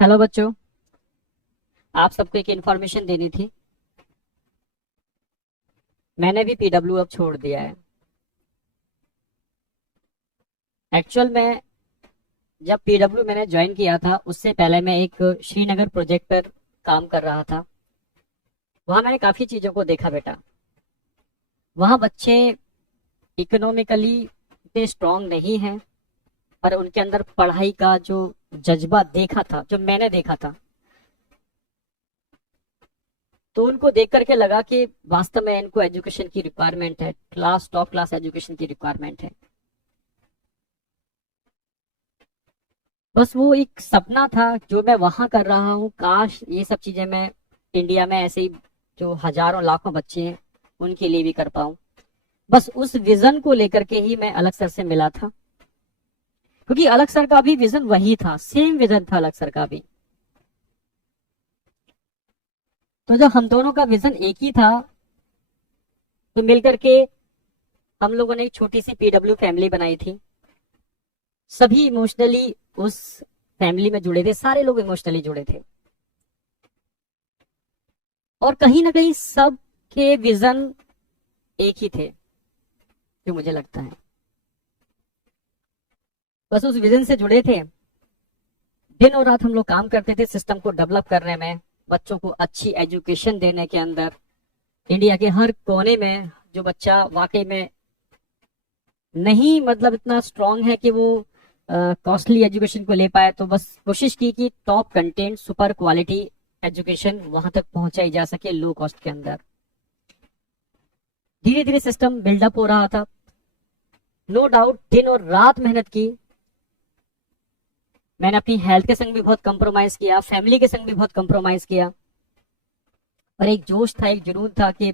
Hello बच्चों। आप सबको एक इन्फॉर्मेशन देनी थी। मैंने भी पीडब्ल्यू अब छोड़ दिया है। एक्चुअल में जब पीडब्ल्यू मैंने ज्वाइन किया था उससे पहले मैं एक श्रीनगर प्रोजेक्ट पर काम कर रहा था। वहां मैंने काफी चीजों को देखा बेटा। वहां बच्चे इकोनॉमिकली इतने स्ट्रांग नहीं हैं, पर उनके अंदर पढ़ाई का जो जज्बा देखा था, जो मैंने देखा था, तो उनको देख करके लगा कि वास्तव में इनको एजुकेशन की रिक्वायरमेंट है, क्लास टॉप क्लास एजुकेशन की रिक्वायरमेंट है। बस वो एक सपना था जो मैं वहां कर रहा हूँ। काश ये सब चीजें मैं इंडिया में ऐसे ही जो हजारों लाखों बच्चे हैं उनके लिए भी कर पाऊं। बस उस विजन को लेकर के ही मैं अलग सर से मिला था, क्योंकि अलग सर का भी विजन वही था, सेम विजन था अलग सर का भी। तो जब हम दोनों का विजन एक ही था, तो मिलकर के हम लोगों ने एक छोटी सी पीडब्ल्यू फैमिली बनाई थी। सभी इमोशनली उस फैमिली में जुड़े थे, सारे लोग इमोशनली जुड़े थे, और कहीं ना कहीं सबके विजन एक ही थे, जो मुझे लगता है। बस उस विजन से जुड़े थे। दिन और रात हम लोग काम करते थे सिस्टम को डेवलप करने में, बच्चों को अच्छी एजुकेशन देने के अंदर। इंडिया के हर कोने में जो बच्चा वाकई में नहीं, मतलब इतना स्ट्रांग है कि वो कॉस्टली एजुकेशन को ले पाए, तो बस कोशिश की कि top content super quality education वहां तक पहुंचाई जा सके लो कॉस्ट के अंदर। धीरे धीरे सिस्टम बिल्डअप हो रहा था। नो डाउट दिन और रात मेहनत की। मैंने अपनी हेल्थ के संग भी बहुत कंप्रोमाइज किया, फैमिली के संग भी बहुत कंप्रोमाइज किया, और एक जोश था, एक जुनून था कि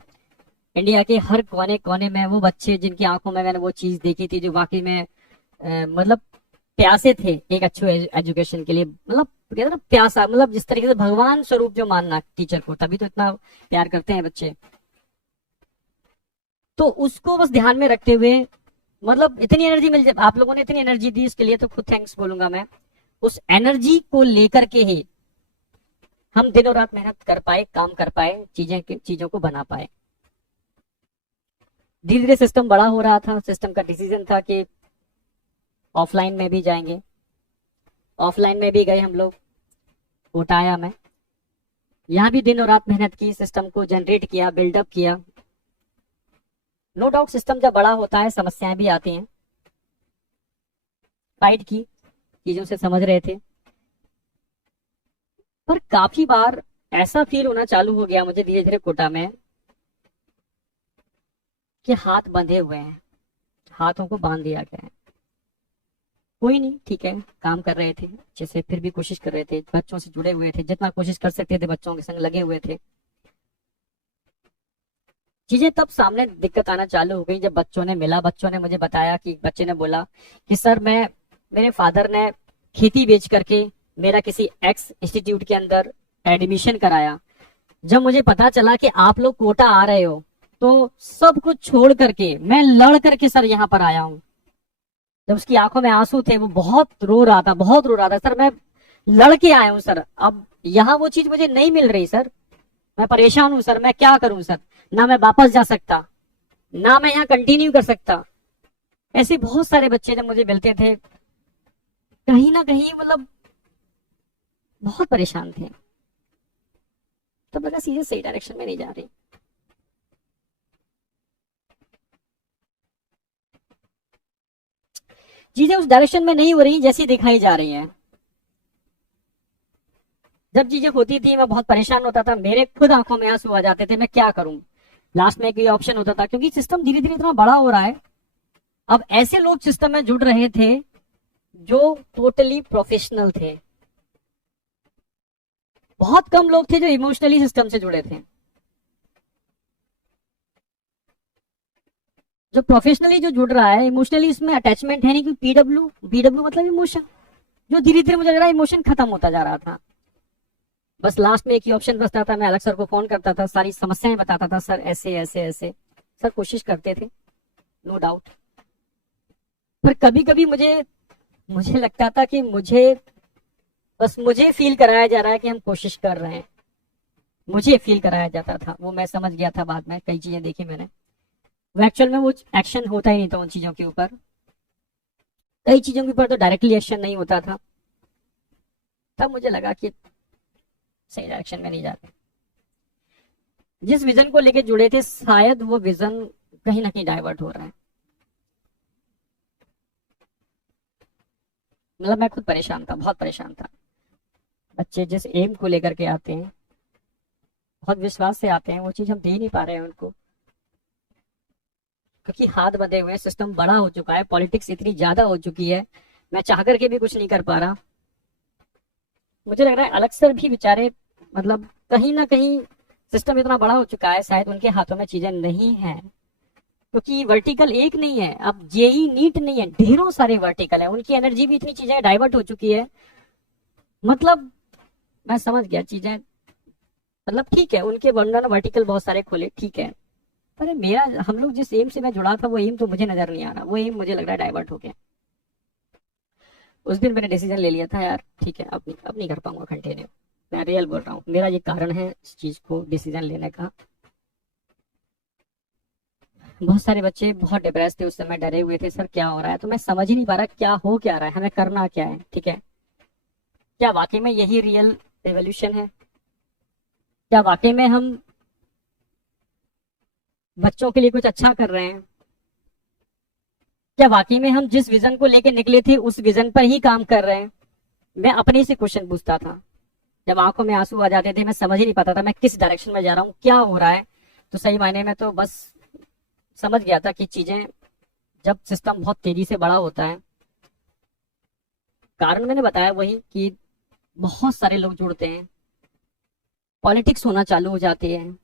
इंडिया के हर कोने कोने में वो बच्चे जिनकी आंखों में मैंने वो चीज देखी थी, जो वाकई में मतलब प्यासे थे एक अच्छे एजुकेशन के लिए। मतलब कहते हैं ना प्यासा, मतलब जिस तरीके से भगवान स्वरूप जो मानना टीचर को, तभी तो इतना प्यार करते हैं बच्चे। तो उसको बस ध्यान में रखते हुए, मतलब इतनी एनर्जी मिल जाए, आप लोगों ने इतनी एनर्जी दी, इसके लिए तो खुद थैंक्स बोलूंगा मैं। उस एनर्जी को लेकर के ही हम दिनों रात मेहनत कर पाए, काम कर पाए, चीजों को बना पाए। धीरे धीरे सिस्टम बड़ा हो रहा था। सिस्टम का डिसीजन था कि ऑफलाइन में भी जाएंगे। ऑफलाइन में भी गए हम लोग, कोटाया में। यहाँ भी दिन और रात मेहनत की, सिस्टम को जनरेट किया, बिल्डअप किया। नो डाउट सिस्टम जब बड़ा होता है समस्याएं भी आती हैं। फाइट की, चीजों से समझ रहे थे, पर काफी बार ऐसा फील होना चालू हो गया मुझे धीरे धीरे कोटा में कि हाथ बंधे हुए हैं, हाथों को बांध दिया गया है। कोई नहीं, ठीक है, काम कर रहे थे अच्छे से, फिर भी कोशिश कर रहे थे, बच्चों से जुड़े हुए थे, जितना कोशिश कर सकते थे बच्चों के संग लगे हुए थे। चीजें तब सामने दिक्कत आना चालू हो गई जब बच्चों ने मिला, बच्चों ने मुझे बताया कि बच्चे ने बोला कि सर मैं, मेरे फादर ने खेती बेच करके मेरा किसी एक्स इंस्टीट्यूट के अंदर एडमिशन कराया। जब मुझे पता चला कि आप लोग कोटा आ रहे हो, तो सब कुछ छोड़ करके मैं लड़ करके सर यहाँ पर आया हूँ। जब उसकी आंखों में आंसू थे, वो बहुत रो रहा था, बहुत रो रहा था। सर मैं लड़ के आया हूँ सर, अब यहाँ वो चीज मुझे नहीं मिल रही सर, मैं परेशान हूँ सर, मैं क्या करूँ सर, ना मैं वापस जा सकता, ना मैं यहाँ कंटिन्यू कर सकता। ऐसे बहुत सारे बच्चे जब मुझे मिलते थे, कहीं ना कहीं मतलब बहुत परेशान थे। तब लगा चीजें सही डायरेक्शन में नहीं जा रही। चीजें उस डायरेक्शन में नहीं हो रही जैसी दिखाई जा रही है। जब चीजें होती थी मैं बहुत परेशान होता था, मेरे खुद आंखों में आंसू आ जाते थे, मैं क्या करूं। लास्ट में एक ये ऑप्शन होता था, क्योंकि सिस्टम धीरे धीरे इतना बड़ा हो रहा है, अब ऐसे लोग सिस्टम में जुड़ रहे थे जो टोटली प्रोफेशनल थे। बहुत कम लोग थे जो इमोशनली सिस्टम से जुड़े थे। जो प्रोफेशनली जो जुड़ रहा है, इमोशनली इसमें अटैचमेंट है नहीं, क्योंकि पीडब्ल्यू पीडब्ल्यू मतलब इमोशन, जो धीरे धीरे मुझे लग रहा है इमोशन खत्म होता जा रहा था। बस लास्ट में एक ही ऑप्शन बचता था, मैं अलग सर को फोन करता था, सारी समस्याएं बताता था, सर ऐसे ऐसे ऐसे। सर कोशिश करते थे, नो डाउट, पर कभी कभी मुझे मुझे लगता था कि मुझे बस मुझे फील कराया जा रहा है कि हम कोशिश कर रहे हैं, मुझे फील कराया जाता था, वो मैं समझ गया था बाद में, कई चीजें देखी मैंने, वो एक्चुअल में वो एक्शन होता ही नहीं था उन चीजों के ऊपर, कई चीजों के ऊपर तो डायरेक्टली एक्शन नहीं होता था। तब मुझे लगा कि सही डायरेक्शन में नहीं जाते। जिस विजन को लेके जुड़े थे शायद वो विजन कहीं ना कहीं डाइवर्ट हो रहा है। मतलब मैं खुद परेशान था, बहुत परेशान था। बच्चे जिस एम को लेकर के आते हैं, बहुत विश्वास से आते हैं, वो चीज हम दे नहीं पा रहे हैं उनको, क्योंकि हाथ बंधे हुए हैं, सिस्टम बड़ा हो चुका है, पॉलिटिक्स इतनी ज्यादा हो चुकी है, मैं चाह करके भी कुछ नहीं कर पा रहा। मुझे लग रहा है अलग सर भी बेचारे, मतलब कहीं ना कहीं सिस्टम इतना बड़ा हो चुका है, शायद उनके हाथों में चीजें नहीं है, क्योंकि वर्टिकल एक नहीं है, अब जेई नीट नहीं है, ढेरों सारे वर्टिकल है, उनकी एनर्जी भी इतनी चीजें डाइवर्ट हो चुकी है। मतलब मैं समझ गया चीजें, मतलब ठीक है उनके वर्णन वर्टिकल बहुत सारे खोले, ठीक है, पर मेरा, हम लोग जिस एम से मैं जुड़ा था वो एम तो मुझे नजर नहीं आ रहा, वो एम मुझे लग रहा है डाइवर्ट हो गया। उस दिन मैंने डिसीजन ले लिया था यार, ठीक है अब नहीं कर पाऊंगा कंटिन्यू, मैं रियल बोल रहा हूँ, मेरा ये कारण है इस चीज को डिसीजन लेने का। बहुत सारे बच्चे बहुत डिप्रेस थे उस समय, डरे हुए थे, सर क्या हो रहा है, तो मैं समझ ही नहीं पा रहा क्या हो क्या रहा है, हमें करना क्या है, ठीक है, क्या वाकई में यही रियल रेवोल्यूशन है, क्या वाकई में हम बच्चों के लिए कुछ अच्छा कर रहे हैं, क्या वाकई में हम जिस विजन को लेके निकले थे उस विजन पर ही काम कर रहे हैं। मैं अपने से क्वेश्चन पूछता था, जब आंखों में आंसू आ जाते थे, मैं समझ ही नहीं पाता था मैं किस डायरेक्शन में जा रहा हूँ, क्या हो रहा है। तो सही मायने में तो बस समझ गया था कि चीजें, जब सिस्टम बहुत तेजी से बड़ा होता है, कारण मैंने बताया वही कि बहुत सारे लोग जुड़ते हैं, पॉलिटिक्स होना चालू हो जाती है,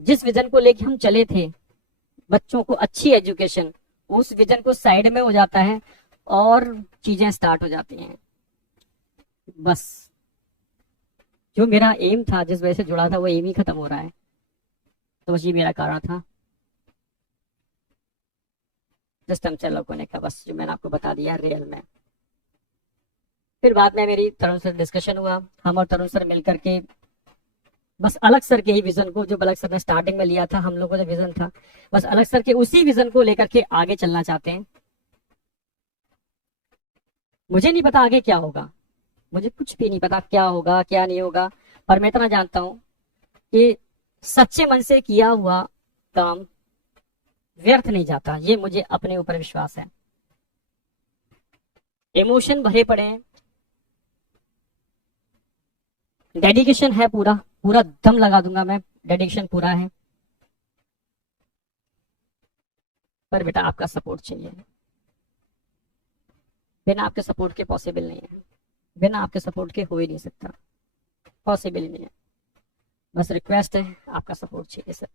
जिस विजन को लेके हम चले थे, बच्चों को अच्छी एजुकेशन, उस विजन को साइड में हो जाता है और चीजें स्टार्ट हो जाती हैं। बस जो मेरा एम था, जिस वजह से जुड़ा था, वो एम ही खत्म हो रहा है। तो बस ये मेरा कारण था सिस्टम से अलग होने का, बस जो मैंने आपको बता दिया रियल में। फिर बाद में मेरी तरुण सर डिस्कशन हुआ, हम और तरुण सर मिलकर के बस अलग सर के ही विजन को, जो अलग सर ने स्टार्टिंग में लिया था, हम लोगों का जो विजन था, बस अलग सर के उसी विजन को लेकर के आगे चलना चाहते हैं। मुझे नहीं पता आगे क्या होगा, मुझे कुछ भी नहीं पता क्या होगा क्या नहीं होगा, पर मैं इतना जानता हूं कि सच्चे मन से किया हुआ काम व्यर्थ नहीं जाता, ये मुझे अपने ऊपर विश्वास है। इमोशन भरे पड़े हैं, डेडिकेशन है, पूरा पूरा दम लगा दूंगा मैं, डेडिकेशन पूरा है, पर बेटा आपका सपोर्ट चाहिए, बिना आपके सपोर्ट के पॉसिबल नहीं है, बिना आपके सपोर्ट के हो ही नहीं सकता, पॉसिबल ही नहीं है। बस रिक्वेस्ट है, आपका सपोर्ट चाहिए सर।